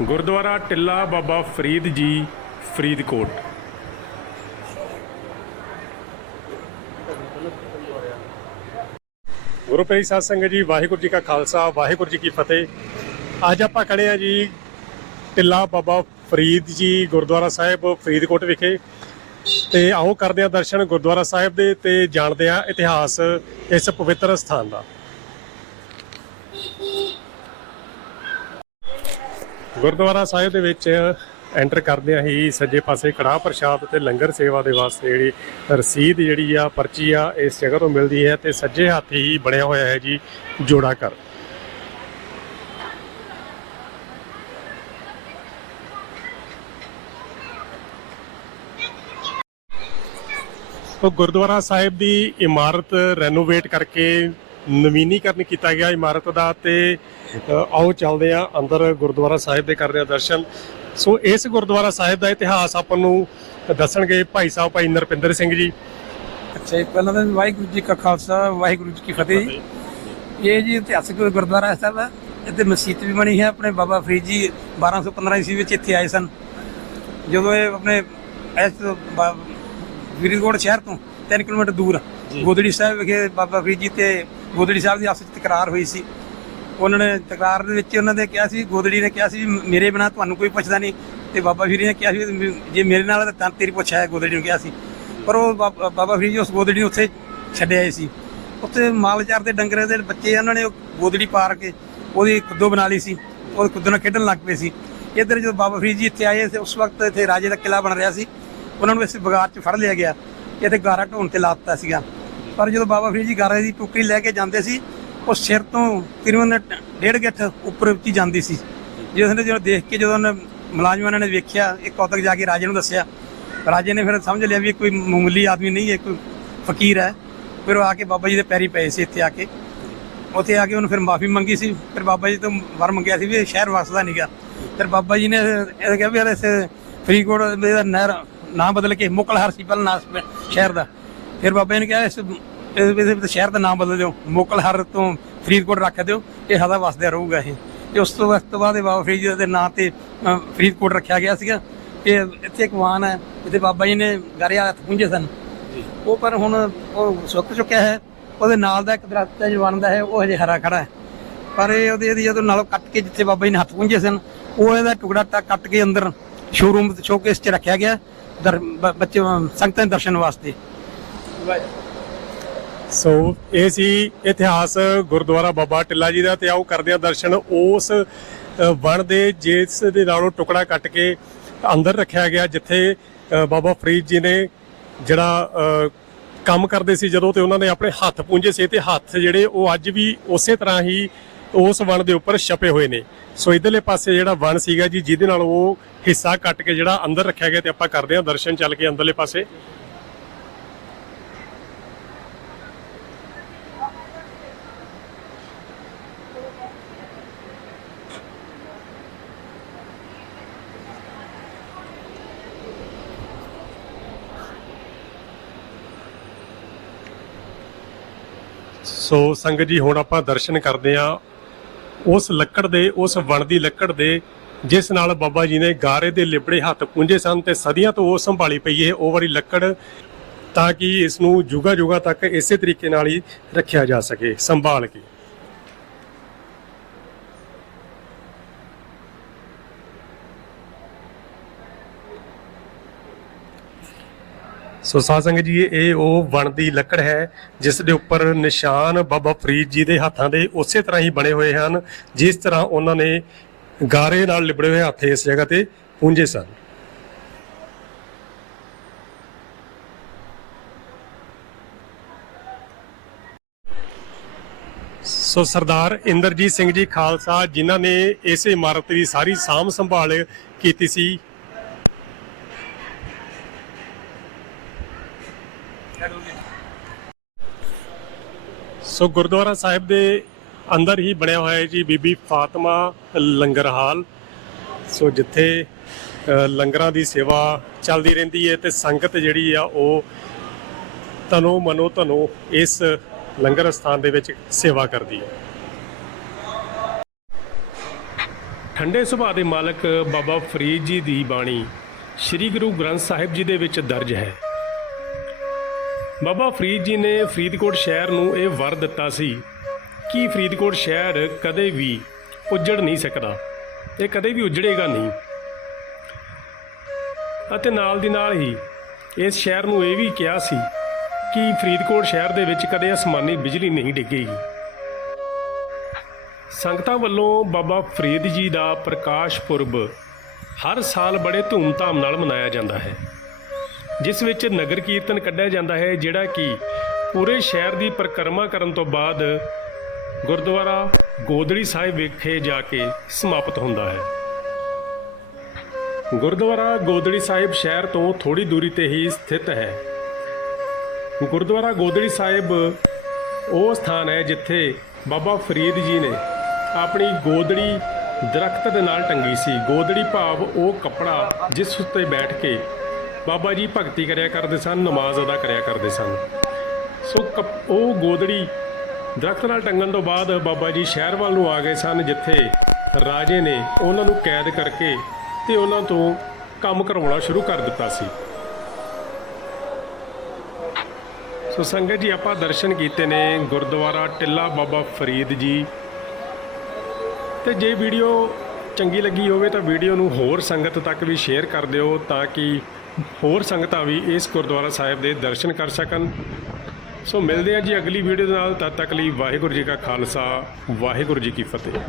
ਗੁਰਦੁਆਰਾ ਟਿੱਲਾ ਬਾਬਾ ਫਰੀਦ ਜੀ, ਫਰੀਦਕੋਟ। ਗੁਰੂ ਪਿਆਰੀ ਸਾਧ ਸੰਗਤ ਜੀ, ਵਾਹਿਗੁਰੂ ਜੀ ਕਾ ਖਾਲਸਾ, ਵਾਹਿਗੁਰੂ ਜੀ ਕੀ ਫਤਿਹ। ਅੱਜ ਆਪਾਂ ਖੜੇ ਆ ਜੀ ਟਿੱਲਾ ਬਾਬਾ ਫਰੀਦ ਜੀ ਗੁਰਦੁਆਰਾ ਸਾਹਿਬ, ਫਰੀਦਕੋਟ ਵਿਖੇ। ਤੇ ਆਓ ਕਰਦੇ ਆ ਦਰਸ਼ਨ ਗੁਰਦੁਆਰਾ ਸਾਹਿਬ ਦੇ ਤੇ ਜਾਣਦੇ ਆ ਇਤਿਹਾਸ ਇਸ ਪਵਿੱਤਰ ਸਥਾਨ ਦਾ। ਗੁਰਦੁਆਰਾ ਸਾਹਿਬ ਦੇ ਵਿੱਚ ਐਂਟਰ ਕਰਦੇ ਆ ਹੀ ਸੱਜੇ ਪਾਸੇ ਕੜਾਹ ਪ੍ਰਸ਼ਾਦ ਤੇ ਲੰਗਰ ਸੇਵਾ ਦੇ ਵਾਸਤੇ ਜਿਹੜੀ ਰਸੀਦ ਜਿਹੜੀ ਆ, ਪਰਚੀ ਆ, ਇਸ ਜਗ੍ਹਾ ਤੋਂ ਮਿਲਦੀ ਹੈ ਤੇ ਸੱਜੇ ਹੱਥ ਹੀ ਬਣਿਆ ਹੋਇਆ ਹੈ ਜੀ ਜੋੜਾ ਘਰ। ਉਹ ਗੁਰਦੁਆਰਾ ਸਾਹਿਬ ਦੀ ਇਮਾਰਤ ਰੈਨੋਵੇਟ ਕਰਕੇ ਨਵੀਨੀਕਰਨ ਕੀਤਾ ਗਿਆ ਇਮਾਰਤ ਦਾ ਤੇ ਆਓ ਚੱਲਦੇ ਆ ਅੰਦਰ ਗੁਰਦੁਆਰਾ ਸਾਹਿਬ ਦੇ ਕਰਦੇ ਆ ਦਰਸ਼ਨ। ਸੋ ਇਸ ਗੁਰਦੁਆਰਾ ਸਾਹਿਬ ਦਾ ਇਤਿਹਾਸ ਆਪਾਂ ਨੂੰ ਦੱਸਣਗੇ ਭਾਈ ਸਾਹਿਬ ਭਾਈ ਨਰਪਿੰਦਰ ਸਿੰਘ ਜੀ। ਅੱਛਾ ਜੀ ਪਹਿਲਾਂ ਤਾਂ ਵਾਹਿਗੁਰੂ ਜੀ ਕਾ ਖਾਲਸਾ ਵਾਹਿਗੁਰੂ ਜੀ ਕੀ ਫਤਿਹ ਜੀ। ਇਹ ਜੀ ਇਤਿਹਾਸਕ ਗੁਰਦੁਆਰਾ ਸਾਹਿਬ ਹੈ ਇੱਥੇ ਮਸਜਿਦ ਵੀ ਬਣੀ ਹੈ ਆਪਣੇ ਬਾਬਾ ਫਰੀਦ ਜੀ 1215 ਈਸਵੀ ਵਿੱਚ ਇੱਥੇ ਆਏ ਸਨ। ਜਦੋਂ ਇਹ ਆਪਣੇ ਇਸ ਫਰੀਦਕੋਟ ਸ਼ਹਿਰ ਤੋਂ 3 ਕਿਲੋਮੀਟਰ ਦੂਰ ਗੋਦੜੀ ਸਾਹਿਬ ਵਿਖੇ ਬਾਬਾ ਫਰੀਦ ਜੀ ਤੇ ਗੋਦੜੀ ਸਾਹਿਬ ਦੀ ਆਪਸ ਵਿੱਚ ਤਕਰਾਰ ਹੋਈ ਸੀ। ਉਹਨਾਂ ਨੇ ਤਕਰਾਰ ਦੇ ਵਿੱਚ ਉਹਨਾਂ ਨੇ ਕਿਹਾ ਸੀ, ਗੋਦੜੀ ਨੇ ਕਿਹਾ ਸੀ ਵੀ ਮੇਰੇ ਬਿਨਾ ਤੁਹਾਨੂੰ ਕੋਈ ਪੁੱਛਦਾ ਨਹੀਂ ਤੇ ਬਾਬਾ ਫਰੀਦ ਨੇ ਕਿਹਾ ਸੀ ਜੇ ਮੇਰੇ ਨਾਲ ਹੈ ਤਾਂ ਤੇਰੀ ਪੁੱਛਿਆ ਹੈ ਗੋਦੜੀ ਨੂੰ ਕਿਹਾ ਸੀ। ਪਰ ਉਹ ਬਾਬਾ ਬਾਬਾ ਫਰੀਦ ਜੀ ਉਸ ਗੋਦੜੀ ਨੂੰ ਉੱਥੇ ਛੱਡ ਆਏ ਸੀ। ਉੱਥੇ ਮਾਲ ਚਾਰ ਦੇ ਡੰਗਰਾਂ ਦੇ ਬੱਚੇ ਉਹਨਾਂ ਨੇ ਉਹ ਗੋਦੜੀ ਪਾਰ ਕੇ ਉਹਦੀ ਕੁੱਦੋ ਬਣਾ ਲਈ ਸੀ। ਉਹ ਕੁੱਦੋ ਨਾਲ ਖੇਡਣ ਲੱਗ ਪਏ ਸੀ। ਇੱਧਰ ਜਦੋਂ ਬਾਬਾ ਫਰੀਦ ਜੀ ਇੱਥੇ ਆਏ ਤੇ ਉਸ ਵਕਤ ਇੱਥੇ ਰਾਜੇ ਦਾ ਕਿਲਾ ਬਣ ਰਿਹਾ ਸੀ। ਉਹਨਾਂ ਨੂੰ ਇਸ ਬਗਾਰ 'ਚ ਫੜ ਲਿਆ ਗਿਆ। ਇੱਥੇ ਗਾਰਾ ਢੋਣ ਤੇ ਲਾ ਦਿੱਤਾ ਸੀਗਾ। ਪਰ ਜਦੋਂ ਬਾਬਾ ਫਰੀਦ ਜੀ ਗਾਰੇ ਦੀ ਟੁਕੜੀ ਲੈ ਕੇ ਜਾਂਦੇ ਸੀ, ਉਹ ਸਿਰ ਤੋਂ ਤਕਰੀਬਨ ਡੇਢ ਗਿੱਠ ਉੱਪਰ ਉੱਚੀ ਜਾਂਦੀ ਸੀ। ਜਿਸ ਨੇ ਜਦੋਂ ਦੇਖ ਕੇ ਜਦੋਂ ਉਹਨੇ ਮੁਲਾਜ਼ਮਾਂ ਨੇ ਵੇਖਿਆ, ਇੱਕ ਕੌਤਕ ਜਾ ਕੇ ਰਾਜੇ ਨੂੰ ਦੱਸਿਆ। ਰਾਜੇ ਨੇ ਫਿਰ ਸਮਝ ਲਿਆ ਵੀ ਕੋਈ ਮਾਮੂਲੀ ਆਦਮੀ ਨਹੀਂ ਹੈ ਕੋਈ ਫਕੀਰ ਹੈ। ਫਿਰ ਉਹ ਆ ਕੇ ਬਾਬਾ ਜੀ ਦੇ ਪੈਰੀ ਪਏ ਸੀ ਇੱਥੇ ਆ ਕੇ। ਉੱਥੇ ਆ ਕੇ ਉਹਨੂੰ ਫਿਰ ਮਾਫੀ ਮੰਗੀ ਸੀ। ਫਿਰ ਬਾਬਾ ਜੀ ਤੋਂ ਵਰ ਮੰਗਿਆ ਸੀ ਵੀ ਇਹ ਸ਼ਹਿਰ ਵਸਦਾ ਨਹੀਂਗਾ ਫਿਰ ਬਾਬਾ ਜੀ ਨੇ ਇਹ ਕਿਹਾ ਵੀ ਯਾਰ ਇਸ ਫਰੀਦਕੋਟ ਦਾ ਨਹਿਰ ਨਾਂ ਬਦਲ ਕੇ ਮੁਕਲਹਰ ਸੀ ਪਹਿਲਾਂ ਨਾਂ ਸ਼ਹਿਰ ਦਾ। ਫਿਰ ਬਾਬਾ ਜੀ ਨੇ ਕਿਹਾ ਇਸ ਇਹਦੇ ਵਿੱਚ ਸ਼ਹਿਰ ਦਾ ਨਾਮ ਬਦਲ ਦਿਓ ਮੁਕਲਹਰ ਤੋਂ ਫਰੀਦਕੋਟ ਰੱਖ ਦਿਓ ਇਹ ਸਦਾ ਵਸਦਾ ਰਹੂਗਾ ਇਹ। ਤੇ ਉਸ ਤੋਂ ਉਸ ਤੋਂ ਬਾਅਦ ਇਹ ਬਾਬਾ ਫਰੀਦ ਜੀ ਦੇ ਨਾਂ ਤੇ ਫਰੀਦਕੋਟ ਰੱਖਿਆ ਗਿਆ ਸੀਗਾ। ਇਹ ਇੱਥੇ ਇੱਕ ਵਾਹਨ ਹੈ ਇੱਥੇ ਬਾਬਾ ਜੀ ਨੇ ਗਾਰਿਆ ਹੱਥ ਪੁੰਝੇ ਸਨ। ਉਹ ਪਰ ਹੁਣ ਉਹ ਸੁੱਕ ਚੁੱਕਿਆ ਹੈ ਉਹਦੇ ਨਾਲ ਦਾ ਇੱਕ ਦਰਖਤ ਹੈ ਜੋ ਬਣਦਾ ਹੈ ਉਹ ਹਜੇ ਹਰਾ ਖੜਾ ਹੈ। ਪਰ ਇਹ ਉਹਦੇ ਇਹਦੀ ਜਦੋਂ ਨਾਲੋਂ ਕੱਟ ਕੇ ਜਿੱਥੇ ਬਾਬਾ ਜੀ ਨੇ ਹੱਥ ਪੁੰਝੇ ਸਨ ਉਹ ਇਹਦਾ ਟੁਕੜਾ ਟਾ ਕੱਟ ਕੇ ਅੰਦਰ ਸ਼ੋਰੂਮ ਸ਼ੋਕੇਸ 'ਚ ਰੱਖਿਆ ਗਿਆ ਬੱਚੇ ਸੰਗਤਾਂ ਦੇ ਦਰਸ਼ਨ ਵਾਸਤੇ। ਸੋ ਇਹ ਸੀ ਇਤਿਹਾਸ ਗੁਰਦੁਆਰਾ ਬਾਬਾ ਟਿੱਲਾ ਜੀ ਦਾ ਤੇ ਆਓ ਕਰਦੇ ਆ ਦਰਸ਼ਨ। ਉਸ ਵਣ ਦੇ ਜਿਸ ਦੇ ਨਾਲੋਂ ਟੁਕੜਾ ਕੱਟ ਕੇ ਅੰਦਰ ਰੱਖਿਆ ਗਿਆ ਜਿੱਥੇ ਬਾਬਾ ਫਰੀਦ ਜੀ ਨੇ ਜਿਹੜਾ ਕੰਮ ਕਰਦੇ ਸੀ ਜਦੋਂ ਤੇ ਉਹਨਾਂ ਨੇ ਆਪਣੇ ਹੱਥ ਪੂੰਝੇ ਸੀ ਤੇ ਹੱਥ ਜਿਹੜੇ ਉਹ ਅੱਜ ਵੀ ਉਸੇ ਤਰ੍ਹਾਂ ਹੀ ਉਸ ਵਣ ਦੇ ਉੱਪਰ ਛਪੇ ਹੋਏ ਨੇ। ਸੋ ਇਧਰਲੇ ਪਾਸੇ ਜਿਹੜਾ ਵਣ ਸੀਗਾ ਜੀ, ਜਿਹਦੇ ਨਾਲ ਉਹ ਹਿੱਸਾ ਕੱਟ ਕੇ ਜਿਹੜਾ ਅੰਦਰ ਰੱਖਿਆ ਗਿਆ ਤੇ ਆਪਾਂ ਕਰਦੇ ਆ ਦਰਸ਼ਨ ਚੱਲ ਕੇ ਅੰਦਰਲੇ ਪਾਸੇ। ਸੋ ਸੰਗਤ ਜੀ, ਹੁਣ ਆਪਾਂ ਦਰਸ਼ਨ ਕਰਦੇ ਆ ਉਸ ਲੱਕੜ ਦੇ, ਉਸ ਵਣ ਦੀ ਲੱਕੜ ਦੇ, ਜਿਸ ਨਾਲ ਬਾਬਾ ਜੀ ਨੇ ਗਾਰੇ ਦੇ ਲਿਬੜੇ ਹੱਥ ਪੁੰਝੇ ਸਨ ਤੇ ਸਦੀਆਂ ਤੋਂ ਉਹ ਸੰਭਾਲੀ ਪਈ ਹੈ ਉਹ ਵਾਲੀ ਲੱਕੜ ਤਾਂ ਕਿ ਇਸ ਨੂੰ ਜੁਗਾ ਜੁਗਾ ਤੱਕ ਇਸੇ ਤਰੀਕੇ ਨਾਲ ਹੀ ਰੱਖਿਆ ਜਾ ਸਕੇ, ਸੰਭਾਲ ਕੇ। ਸੋ ਸਾਧ ਸੰਗਤ ਜੀ, ਇਹ ਉਹ ਵਣ ਦੀ ਲੱਕੜ ਹੈ, ਜਿਸ ਦੇ ਉੱਪਰ ਨਿਸ਼ਾਨ ਬਾਬਾ ਫਰੀਦ ਜੀ ਦੇ ਹੱਥਾਂ ਦੇ ਉਸੇ ਤਰ੍ਹਾਂ ਹੀ ਬਣੇ ਹੋਏ ਹਨ, ਜਿਸ ਤਰ੍ਹਾਂ ਉਹਨਾਂ ਨੇ ਗਾਰੇ ਨਾਲ ਲਿਬੜੇ ਹੋਏ ਹੱਥ ਇਸ ਜਗ੍ਹਾ ਤੇ ਪੂੰਝੇ ਸਨ। ਸੋ ਸਰਦਾਰ ਇੰਦਰਜੀਤ ਸਿੰਘ ਜੀ ਖਾਲਸਾ, ਜਿਨ੍ਹਾਂ ਨੇ ਇਸ ਇਮਾਰਤ ਦੀ ਸਾਰੀ ਸਾਂਭ ਸੰਭਾਲ ਕੀਤੀ ਸੀ ਸੋ ਗੁਰਦੁਆਰਾ ਸਾਹਿਬ ਦੇ ਅੰਦਰ ਹੀ ਬਣਿਆ ਹੋਇਆ ਹੈ ਜੀ ਬੀਬੀ ਫਾਤਮਾ ਲੰਗਰ ਹਾਲ ਸੋ ਜਿੱਥੇ ਲੰਗਰਾਂ ਦੀ ਸੇਵਾ ਚੱਲਦੀ ਰਹਿੰਦੀ ਹੈ ਤੇ ਸੰਗਤ ਜਿਹੜੀ ਆ ਉਹ ਤਨੋ ਮਨੋ ਤਨੋ ਇਸ ਲੰਗਰ ਸਥਾਨ ਦੇ ਵਿੱਚ ਸੇਵਾ ਕਰਦੀ ਹੈ। ਠੰਡੇ ਸੁਭਾਅ ਦੇ ਮਾਲਕ ਬਾਬਾ ਫਰੀਦ ਜੀ ਦੀ ਬਾਣੀ ਸ੍ਰੀ ਗੁਰੂ ਗ੍ਰੰਥ ਸਾਹਿਬ ਜੀ ਦੇ ਵਿੱਚ ਦਰਜ ਹੈ। ਬਾਬਾ ਫਰੀਦ ਜੀ ਨੇ ਫਰੀਦਕੋਟ ਸ਼ਹਿਰ ਨੂੰ ਇਹ ਵਰ ਦਿੱਤਾ ਸੀ ਕਿ ਫਰੀਦਕੋਟ ਸ਼ਹਿਰ ਕਦੇ ਵੀ ਉੱਜੜ ਨਹੀਂ ਸਕਦਾ, ਇਹ ਕਦੇ ਵੀ ਉੱਜੜੇਗਾ ਨਹੀਂ। ਅਤੇ ਨਾਲ ਦੀ ਨਾਲ ਹੀ ਇਸ ਸ਼ਹਿਰ ਨੂੰ ਇਹ ਵੀ ਕਿਹਾ ਸੀ ਕਿ ਫਰੀਦਕੋਟ ਸ਼ਹਿਰ ਦੇ ਵਿੱਚ ਕਦੇ ਅਸਮਾਨੀ ਬਿਜਲੀ ਨਹੀਂ ਡਿੱਗੇਗੀ। ਸੰਗਤਾਂ ਵੱਲੋਂ ਬਾਬਾ ਫਰੀਦ ਜੀ ਦਾ ਪ੍ਰਕਾਸ਼ ਪੁਰਬ ਹਰ ਸਾਲ ਬੜੇ ਧੂਮਧਾਮ ਨਾਲ ਮਨਾਇਆ ਜਾਂਦਾ ਹੈ। ਜਿਸ ਵਿੱਚ ਨਗਰ ਕੀਰਤਨ ਕੱਢਿਆ ਜਾਂਦਾ ਹੈ, ਜਿਹੜਾ ਕਿ ਪੂਰੇ ਸ਼ਹਿਰ ਦੀ ਪਰਿਕਰਮਾ ਕਰਨ ਤੋਂ ਬਾਅਦ ਗੁਰਦੁਆਰਾ ਗੋਦੜੀ ਸਾਹਿਬ ਵਿਖੇ ਜਾ ਕੇ ਸਮਾਪਤ ਹੁੰਦਾ ਹੈ। ਗੁਰਦੁਆਰਾ ਗੋਦੜੀ ਸਾਹਿਬ ਸ਼ਹਿਰ ਤੋਂ ਥੋੜੀ ਦੂਰੀ ਤੇ ਹੀ ਸਥਿਤ ਹੈ। ਗੁਰਦੁਆਰਾ ਗੋਦੜੀ ਸਾਹਿਬ ਉਹ ਸਥਾਨ ਹੈ ਜਿੱਥੇ ਬਾਬਾ ਫਰੀਦ ਜੀ ਨੇ ਆਪਣੀ ਗੋਦੜੀ ਦਰਖਤ ਦੇ ਨਾਲ ਟੰਗੀ ਸੀ। ਗੋਦੜੀ ਭਾਵ ਉਹ ਕੱਪੜਾ ਜਿਸ ਉੱਤੇ ਬੈਠ ਕੇ ਬਾਬਾ ਜੀ ਭਗਤੀ ਕਰਿਆ ਕਰਦੇ ਸਨ, ਨਮਾਜ਼ ਅਦਾ ਕਰਿਆ ਕਰਦੇ ਸਨ। ਸੋ ਕੱਪ- ਉਹ ਗੋਦੜੀ ਦਰਖਤ ਨਾਲ ਟੰਗਣ ਤੋਂ ਬਾਅਦ ਬਾਬਾ ਜੀ ਸ਼ਹਿਰ ਵੱਲ ਨੂੰ ਆ ਗਏ ਸਨ, ਜਿੱਥੇ ਰਾਜੇ ਨੇ ਉਹਨਾਂ ਨੂੰ ਕੈਦ ਕਰਕੇ ਤੇ ਉਹਨਾਂ ਤੋਂ ਕੰਮ ਕਰਵਾਉਣਾ ਸ਼ੁਰੂ ਕਰ ਦਿੱਤਾ ਸੀ। ਸੋ ਸੰਗਤ ਜੀ, ਆਪਾਂ ਦਰਸ਼ਨ ਕੀਤੇ ਨੇ ਗੁਰਦੁਆਰਾ ਟਿੱਲਾ ਬਾਬਾ ਫਰੀਦ ਜੀ। ਤੇ ਜੇ ਵੀਡੀਓ ਚੰਗੀ ਲੱਗੀ ਹੋਵੇ ਤਾਂ ਵੀਡੀਓ ਨੂੰ ਹੋਰ ਸੰਗਤ ਤੱਕ ਵੀ ਸ਼ੇਅਰ ਕਰ ਦਿਓ ਤਾਂ ਕਿ ਹੋਰ ਸੰਗਤਾਂ ਵੀ ਇਸ ਗੁਰਦੁਆਰਾ ਸਾਹਿਬ ਦੇ ਦਰਸ਼ਨ ਕਰ ਸਕਣ। ਸੋ ਮਿਲਦੇ ਹਾਂ ਜੀ ਅਗਲੀ ਵੀਡੀਓ ਦੇ ਨਾਲ। ਤਦ ਤੱਕ ਲਈ ਵਾਹਿਗੁਰੂ ਜੀ ਕਾ ਖਾਲਸਾ, ਵਾਹਿਗੁਰੂ ਜੀ ਕੀ ਫਤਿਹ।